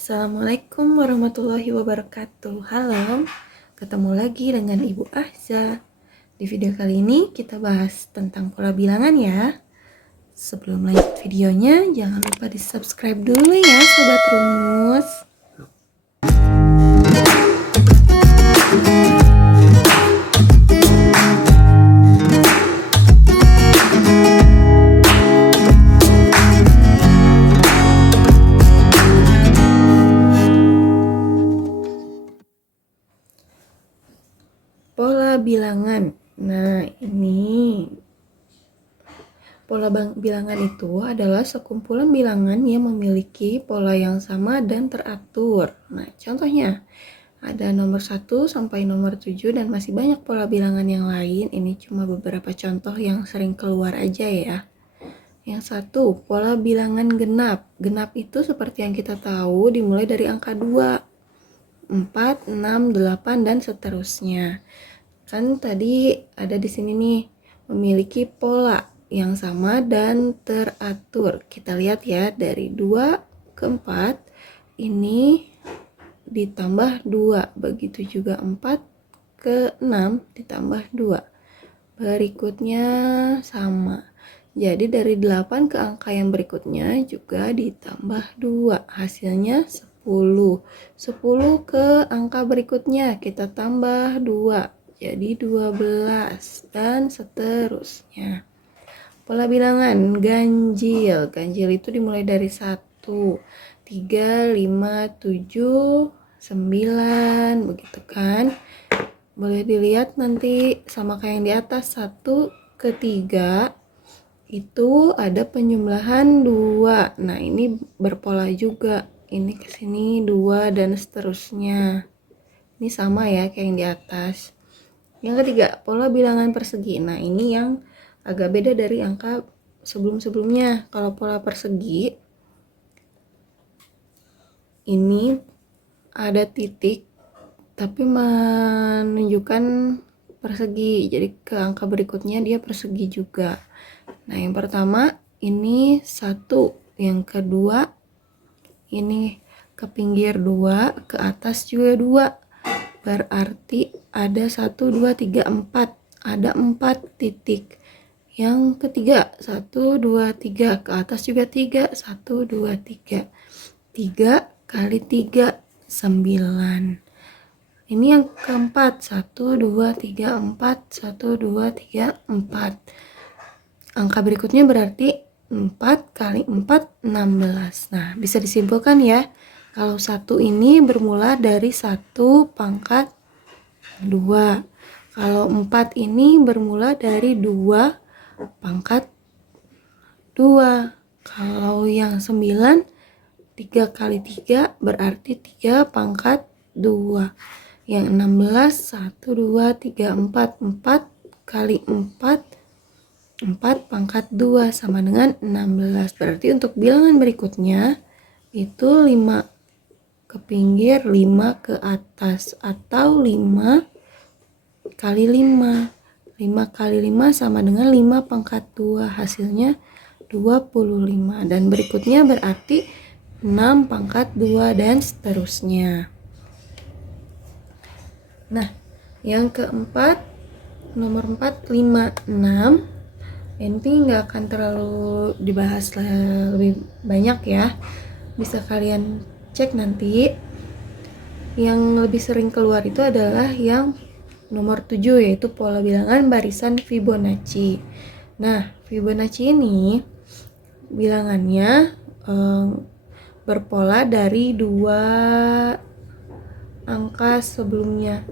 Assalamualaikum warahmatullahi wabarakatuh. Halo, ketemu lagi dengan Ibu Ahza. Di video kali ini kita bahas tentang pola bilangan ya. Sebelum lanjut videonya, jangan lupa di subscribe dulu ya Sobat Rumus. Pola bilangan. Nah, ini pola bilangan itu adalah sekumpulan bilangan yang memiliki pola yang sama dan teratur. Nah, contohnya ada nomor 1 sampai nomor 7 dan masih banyak pola bilangan yang lain. Ini cuma beberapa contoh yang sering keluar aja ya. Yang satu, pola bilangan genap. Genap itu seperti yang kita tahu dimulai dari angka 2, 4, 6, 8 dan seterusnya. Kan tadi ada di sini nih, memiliki pola yang sama dan teratur. Kita lihat ya, dari 2 ke 4 ini ditambah 2, begitu juga 4 ke 6 ditambah 2. Berikutnya sama. Jadi dari 8 ke angka yang berikutnya juga ditambah 2, hasilnya 10. 10 ke angka berikutnya kita tambah 2, jadi 12 dan seterusnya. Pola bilangan ganjil. Ganjil itu dimulai dari 1, 3, 5, 7, 9, begitu kan. Boleh dilihat nanti sama kayak yang di atas, 1 ke 3 itu ada penjumlahan 2. Nah, ini berpola juga. Ini ke sini 2 dan seterusnya. Ini sama ya kayak yang di atas. Yang ketiga, pola bilangan persegi. Nah, ini yang agak beda dari angka sebelum-sebelumnya. Kalau pola persegi ini ada titik tapi menunjukkan persegi. Jadi ke angka berikutnya dia persegi juga. Nah, yang pertama ini 1, yang kedua ini ke pinggir 2, ke atas juga 2. Berarti ada 1, 2, 3, 4. Ada 4 titik. Yang ketiga 1, 2, 3, ke atas juga 3. 1, 2, 3. 3 kali 3, 9. Ini yang keempat, 1, 2, 3, 4. 1, 2, 3, 4. Angka berikutnya berarti 4 kali 4, 16. Nah, bisa disimpulkan ya, kalau 1 ini bermula dari 1 pangkat 2. Kalau 4 ini bermula dari 2 pangkat 2. Kalau yang 9, 3 kali 3 berarti 3 pangkat 2. Yang 16, 1, 2, 3, 4. 4 kali 4, 4 pangkat 2 sama dengan 16. Berarti untuk bilangan berikutnya itu 5 ke pinggir, 5 ke atas, atau 5 kali 5. 5 kali 5 sama dengan 5 pangkat 2, hasilnya 25. Dan berikutnya berarti 6 pangkat 2 dan seterusnya. Nah, yang keempat, nomor 4, 5, 6. Ini nggak akan terlalu dibahas lebih banyak ya. Bisa kalian cek nanti. Yang lebih sering keluar itu adalah yang nomor 7, yaitu pola bilangan barisan Fibonacci. Nah, Fibonacci ini bilangannya berpola dari 2 angka sebelumnya.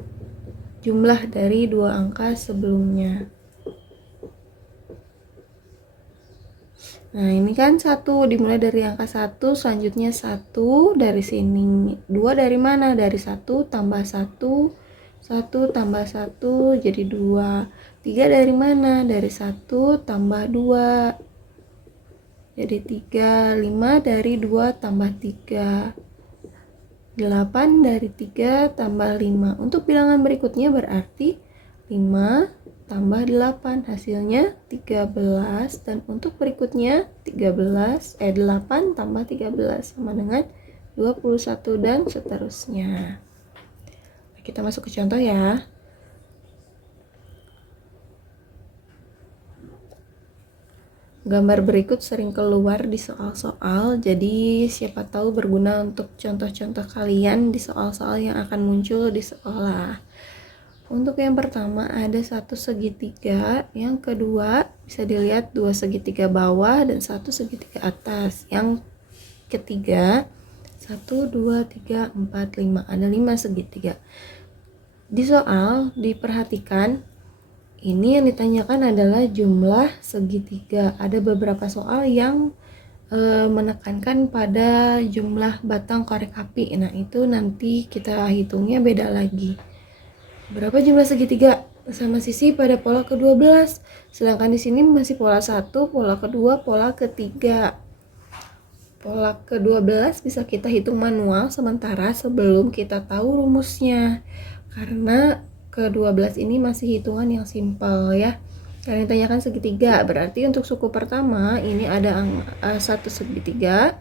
Jumlah dari 2 angka sebelumnya. Nah, ini kan 1 dimulai dari angka 1, selanjutnya 1 dari sini. 2 dari mana? Dari 1 tambah 1, 1 tambah 1 jadi 2. 3 dari mana? Dari 1 tambah 2 jadi 3. 5 dari 2 tambah 3. 8 dari 3 tambah 5. Untuk bilangan berikutnya berarti 5 tambah 8, hasilnya 13. Dan untuk berikutnya 8 tambah 13 sama dengan 21, dan seterusnya. Kita masuk ke contoh ya. Gambar berikut sering keluar di soal-soal, jadi siapa tahu berguna untuk contoh-contoh kalian di soal-soal yang akan muncul di sekolah. Untuk yang pertama ada satu segitiga, yang kedua bisa dilihat dua segitiga bawah dan satu segitiga atas. Yang ketiga 1, 2, 3, 4, 5, ada 5 segitiga. Di soal diperhatikan ini yang ditanyakan adalah jumlah segitiga. Ada beberapa soal yang menekankan pada jumlah batang korek api. Nah, itu nanti kita hitungnya beda lagi. Berapa jumlah segitiga sama sisi pada pola ke-12? Sedangkan di sini masih pola 1, pola kedua, pola ketiga. Pola ke-12 bisa kita hitung manual sementara sebelum kita tahu rumusnya. Karena ke-12 ini masih hitungan yang simpel ya. Karena ditanyakan segitiga, berarti untuk suku pertama ini ada satu segitiga,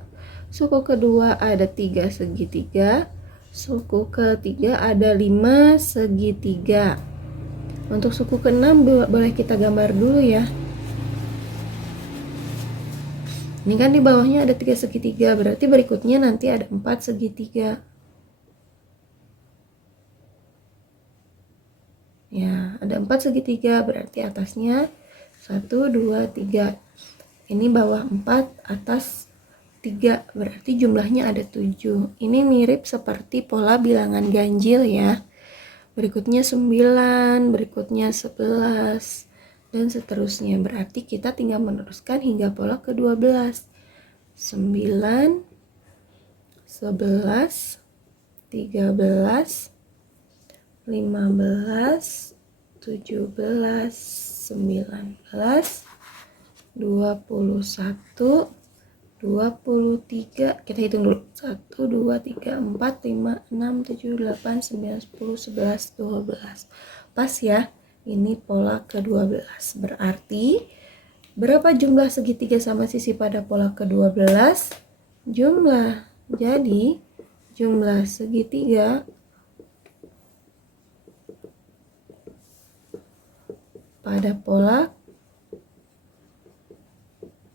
suku kedua ada 3 segitiga, suku ketiga ada 5 segitiga. Untuk suku ke-6 boleh kita gambar dulu ya. Ini kan di bawahnya ada 3 segitiga, berarti berikutnya nanti ada 4 segitiga. Ya, ada 4 segitiga, berarti atasnya 1, 2, 3. Ini bawah 4, atas 3, berarti jumlahnya ada 7. Ini mirip seperti pola bilangan ganjil ya. Berikutnya 9, berikutnya 11, dan seterusnya. Berarti kita tinggal meneruskan hingga pola ke-12. 9, 11, 13, 15, 17, 19, 21, 23. Kita hitung dulu. 1, 2, 3, 4, 5, 6, 7, 8, 9, 10, 11, 12. Pas ya. Ini pola ke-12. Berarti berapa jumlah segitiga sama sisi pada pola ke-12? Jumlah. Jadi jumlah segitiga pada pola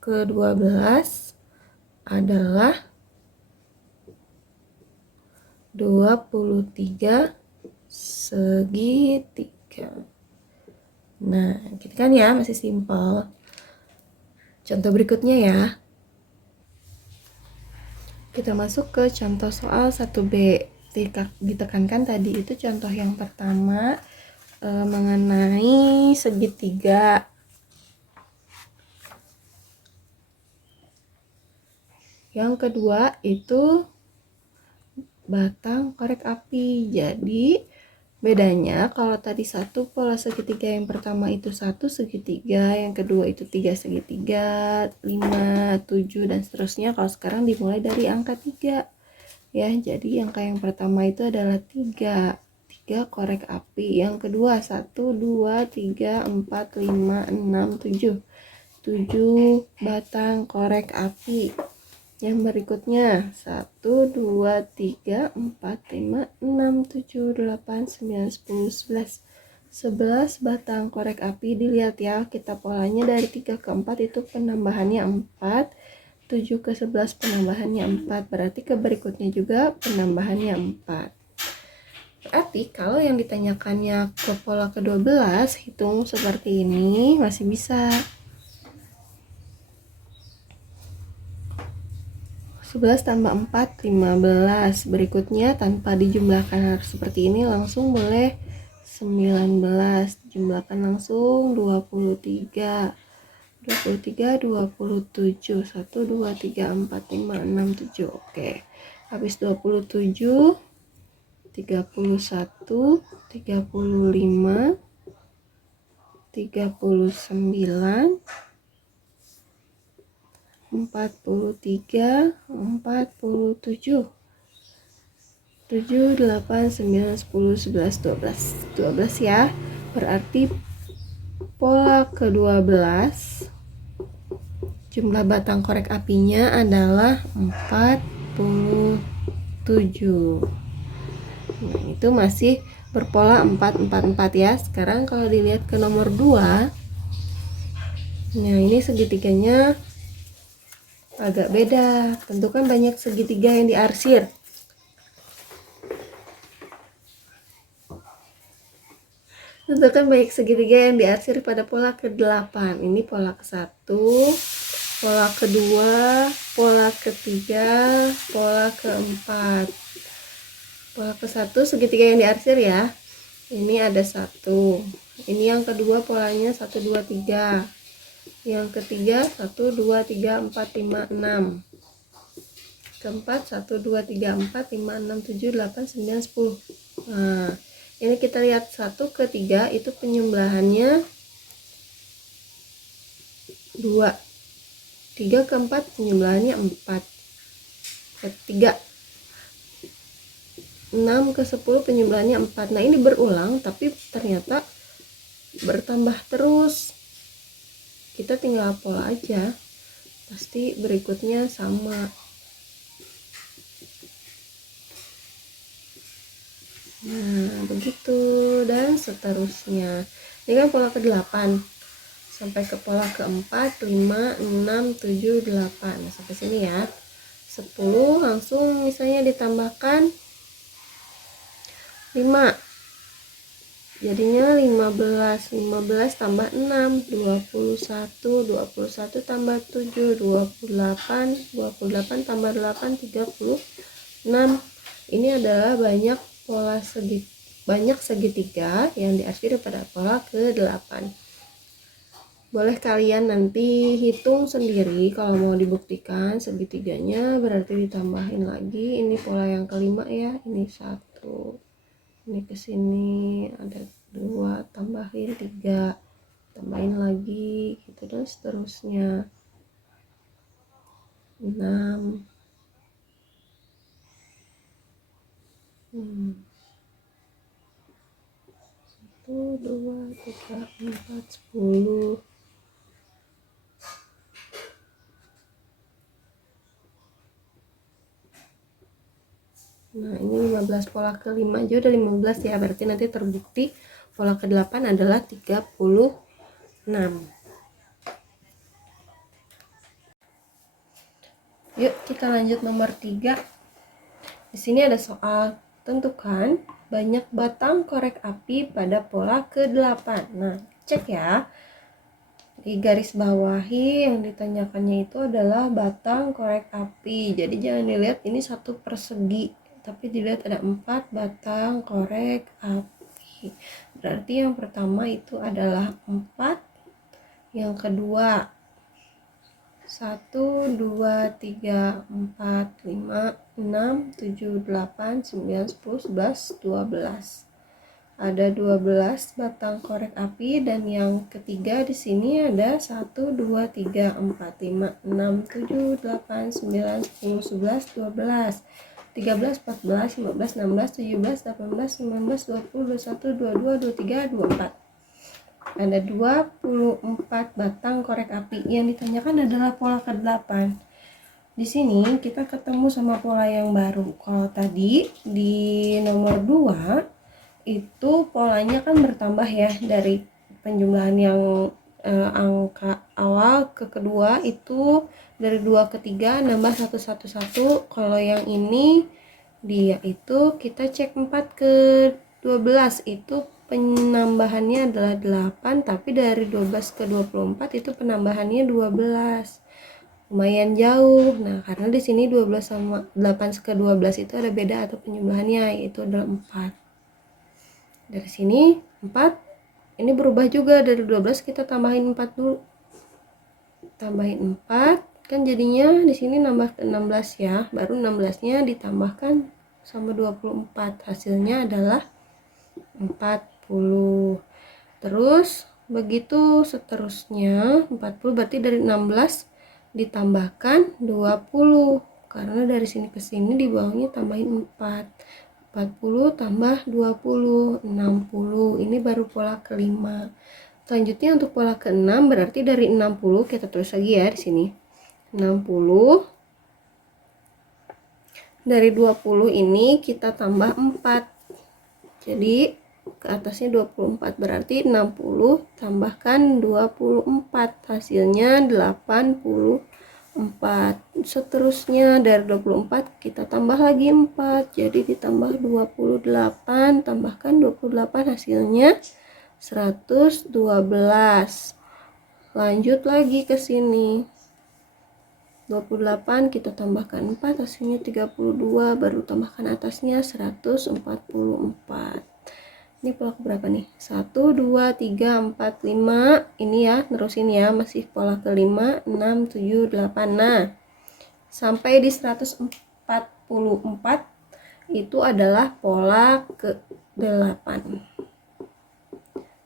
ke-12 adalah 23 segitiga. Nah, gitu kan ya, masih simpel. Contoh berikutnya ya. Kita masuk ke contoh soal 1B. Ditekankan tadi itu contoh yang pertama mengenai segitiga. Yang kedua itu batang korek api. Jadi bedanya kalau tadi satu pola segitiga yang pertama itu 1 segitiga, yang kedua itu 3 segitiga, 5, 7, dan seterusnya. Kalau sekarang dimulai dari angka 3 ya. Jadi angka yang pertama itu adalah 3 korek api. Yang kedua 1, 2, 3, 4, 5, 6, 7 batang korek api. Yang berikutnya 1, 2, 3, 4, 5, 6, 7, 8, 9, 10, 11 batang korek api. Dilihat ya, kita polanya dari 3 ke 4 itu penambahannya 4, 7 ke 11 penambahannya 4, berarti ke berikutnya juga penambahannya 4. Berarti kalau yang ditanyakannya ke pola ke-12 hitung seperti ini masih bisa. 11 tambah 4, 15. Berikutnya tanpa dijumlahkan harus seperti ini, langsung boleh 19. Jumlahkan langsung 23. 23, 27. 1, 2, 3, 4, 5, 6, 7. Oke. Habis 27, 31, 35, 39, 43, 47, 7, 8, 9, 10, 11, 12 ya. Berarti pola ke-12 jumlah batang korek apinya adalah 40. 7. Nah, itu masih berpola 4, 4, 4 ya. Sekarang kalau dilihat ke nomor 2, nah ini segitiganya agak beda. Tentukan banyak segitiga yang diarsir. Tentukan banyak segitiga yang diarsir pada pola ke-8. Ini pola ke-1, pola kedua, pola ketiga, pola keempat. Pola ke-1 segitiga yang diarsir ya. Ini ada 1. Ini yang kedua polanya 1, 2, 3. Yang ketiga 1, 2, 3, 4, 5, 6. Keempat 1, 2, 3, 4, 5, 6, 7, 8, 9, 10. Nah, ini kita lihat 1 ke 3 itu penyembelahannya 2. 3 ke 4 penyembelahannya 4. 3. 6 ke 10 penyembelahannya 4. Nah, ini berulang tapi ternyata bertambah terus. Kita tinggal pola aja. Pasti berikutnya sama. Nah, begitu dan seterusnya. Ini kan pola ke-8. Sampai ke pola ke-4, 5, 6, 7, 8. Nah, sampai sini ya. 10 langsung misalnya ditambahkan 5. Jadinya 15. 15 tambah 6, 21. 21 tambah 7, 28. 28 tambah 8, 36. Ini adalah banyak segitiga yang diarsir pada pola ke-8. Boleh kalian nanti hitung sendiri kalau mau dibuktikan segitiganya, berarti ditambahin lagi. Ini pola yang kelima ya, ini 1. Ini kesini ada 2, tambahin 3, tambahin lagi gitu dan seterusnya. 6. 1, 2, 3, 4, 10. Nah, ini 15, pola ke-5 aja udah 15 ya, berarti nanti terbukti pola ke-8 adalah 36. Yuk kita lanjut nomor 3. Di sini ada soal, tentukan banyak batang korek api pada pola ke-8. Nah, cek ya. Di garis bawahi yang ditanyakannya itu adalah batang korek api. Jadi jangan dilihat ini satu persegi, tapi dilihat ada 4 batang korek api. Berarti yang pertama itu adalah 4. Yang kedua 1, 2, 3, 4, 5, 6, 7, 8, 9, 10, 11, 12. Ada 12 batang korek api dan yang ketiga di sini ada 1, 2, 3, 4, 5, 6, 7, 8, 9, 10, 11, 12, 13, 14, 15, 16, 17, 18, 19, 20, 21, 22, 23, 24. Ada 24 batang korek api. Yang ditanyakan adalah pola ke-8. Di sini kita ketemu sama pola yang baru. Kalau tadi di nomor 2 itu polanya kan bertambah ya, dari penjumlahan yang angka awal ke kedua itu dari 2 ke 3 nambah 1, 1, 1. Kalau yang ini dia itu kita cek 4 ke 12 itu penambahannya adalah 8, tapi dari 12 ke 24 itu penambahannya 12. Lumayan jauh. Nah, karena di sini 12 sama 8 ke 12 itu ada beda atau penjumlahannya, yaitu adalah 4. Dari sini 4, ini berubah juga, dari 12 kita tambahin 4 dulu. Tambahin 4, kan jadinya di sini nambah ke 16 ya. Baru 16-nya ditambahkan sama 24. Hasilnya adalah 40. Terus begitu seterusnya, 40 berarti dari 16 ditambahkan 20. Karena dari sini ke sini di bawahnya tambahin 4. 40 tambah 20, 60. Ini baru pola kelima. Selanjutnya untuk pola ke-6 berarti dari 60 kita tulis lagi ya di sini. 60 Dari 20 ini kita tambah 4. Jadi ke atasnya 24, berarti 60 tambahkan 24, hasilnya 84. Seterusnya dari 24 kita tambah lagi 4, jadi ditambah 28, tambahkan 28, hasilnya 112. Lanjut lagi ke sini, 28 kita tambahkan 4, hasilnya 32, baru tambahkan atasnya 144. Ini pola keberapa nih? 1, 2, 3, 4, 5. Ini ya, terusin ya, masih pola kelima, 6, 7, 8. Nah, sampai di 144 itu adalah pola ke-8.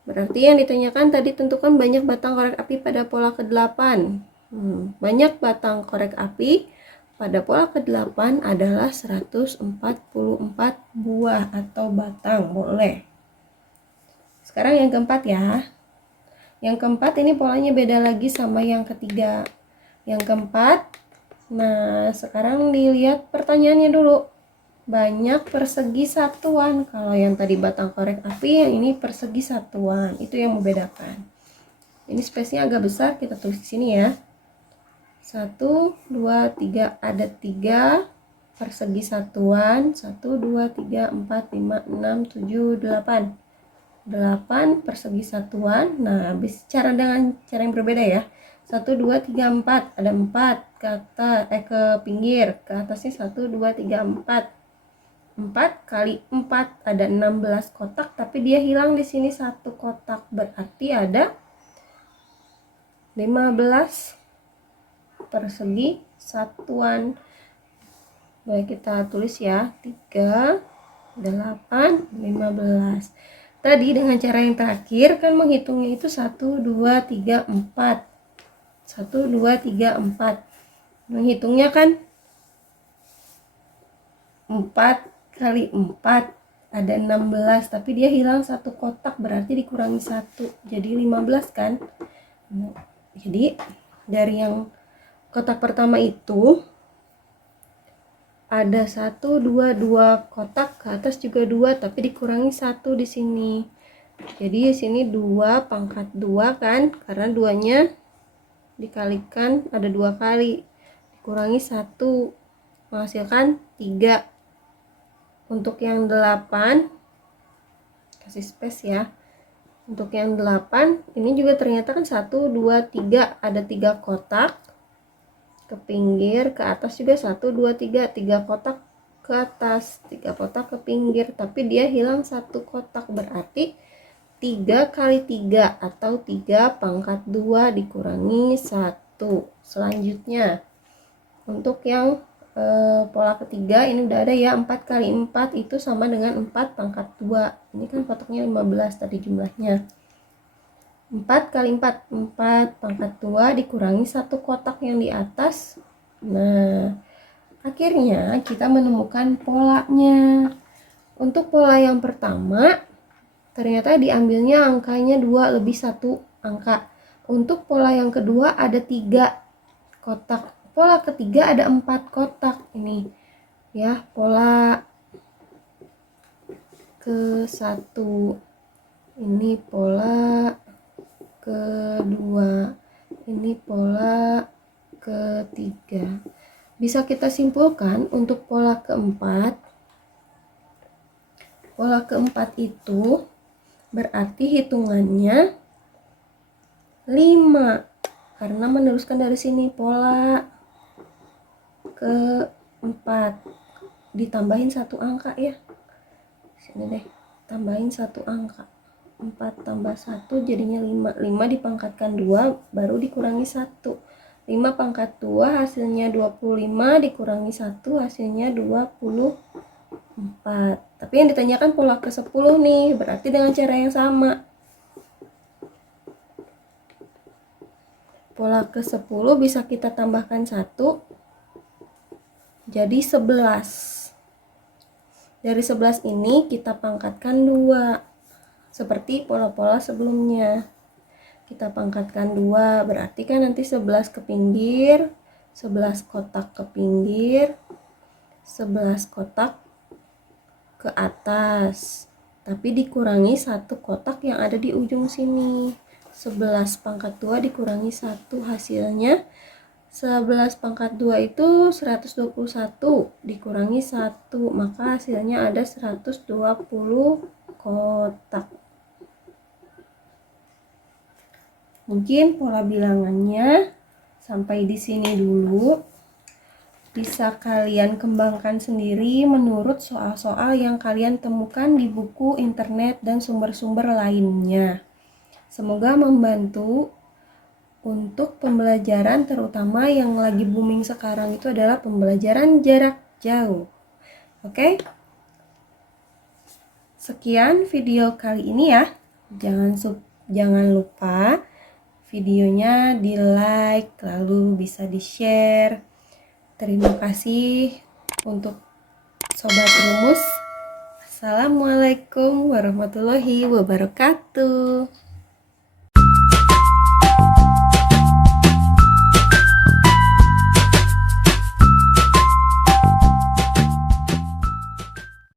Berarti yang ditanyakan tadi, tentukan banyak batang korek api pada pola ke-8. Banyak batang korek api pada pola ke-8 adalah 144 buah atau batang, boleh. Sekarang yang keempat ya. Yang keempat ini polanya beda lagi sama yang ketiga. Yang keempat, nah sekarang dilihat pertanyaannya dulu. Banyak persegi satuan. Kalau yang tadi batang korek api, yang ini persegi satuan. Itu yang membedakan. Ini space-nya agak besar, kita tulis di sini ya. 1, 2, 3, ada 3 persegi satuan. 1, 2, 3, 4, 5, 6, 7, 8. 8 persegi satuan. Nah, cara dengan cara yang berbeda ya. 1, 2, 3, 4. Ada 4 ke atas, ke pinggir. Ke atasnya 1, 2, 3, 4. 4 kali 4 ada 16 kotak, tapi dia hilang di sini 1 kotak. Berarti ada 15 persegi satuan. Boleh kita tulis ya. 3, 8, 15. Tadi dengan cara yang terakhir kan menghitungnya itu 1, 2, 3, 4. 1, 2, 3, 4. Menghitungnya kan 4 kali 4 ada 16, tapi dia hilang 1 kotak, berarti dikurangi 1, jadi 15 kan. Jadi dari yang kotak pertama itu ada 1, 2, 2 kotak, ke atas juga 2, tapi dikurangi 1 di sini. Jadi di sini 2 pangkat 2 kan, karena 2-nya dikalikan ada 2 kali, dikurangi 1 menghasilkan 3. Untuk yang 8 kasih space ya. Untuk yang 8 ini juga ternyata kan 1, 2, 3, ada 3 kotak ke pinggir, ke atas juga 1, 2, 3, 3 kotak ke atas, 3 kotak ke pinggir, tapi dia hilang 1 kotak, berarti 3 kali 3 atau 3 pangkat 2 dikurangi 1. Selanjutnya untuk yang pola ketiga ini udah ada ya, 4 kali 4 itu sama dengan 4 pangkat 2. Ini kan kotaknya 15 tadi jumlahnya. 4 kali 4, 4 pangkat 2 dikurangi 1 kotak yang di atas. Nah, akhirnya kita menemukan polanya. Untuk pola yang pertama, ternyata diambilnya angkanya 2 lebih 1 angka. Untuk pola yang kedua ada 3 kotak. Pola ketiga ada 4 kotak. Ini ya, pola ke-1. Ini pola kedua. Ini pola ketiga. Bisa kita simpulkan untuk pola keempat. Pola keempat itu berarti hitungannya 5. Karena meneruskan dari sini pola keempat, ditambahin 1 angka ya. Sini deh, tambahin 1 angka. 4 tambah 1 jadinya 5. 5 dipangkatkan 2 baru dikurangi 1. 5 pangkat 2 hasilnya 25, dikurangi 1 hasilnya 24. Tapi yang ditanyakan pola ke-10 nih, berarti dengan cara yang sama. Pola ke-10 bisa kita tambahkan 1 jadi 11. Dari 11 ini kita pangkatkan 2. Seperti pola-pola sebelumnya. Kita pangkatkan 2, berarti kan nanti 11 ke pinggir, 11 kotak ke pinggir, 11 kotak ke atas, tapi dikurangi 1 kotak yang ada di ujung sini. 11 pangkat 2 dikurangi 1, hasilnya 11 pangkat 2 itu 121, dikurangi 1, maka hasilnya ada 120 kotak. Mungkin pola bilangannya sampai di sini dulu. Bisa kalian kembangkan sendiri menurut soal-soal yang kalian temukan di buku, internet, dan sumber-sumber lainnya. Semoga membantu untuk pembelajaran, terutama yang lagi booming sekarang itu adalah pembelajaran jarak jauh. Oke? Sekian video kali ini ya. Jangan lupa videonya di like, lalu bisa di share. Terima kasih untuk Sobat Rumus. Assalamualaikum warahmatullahi wabarakatuh.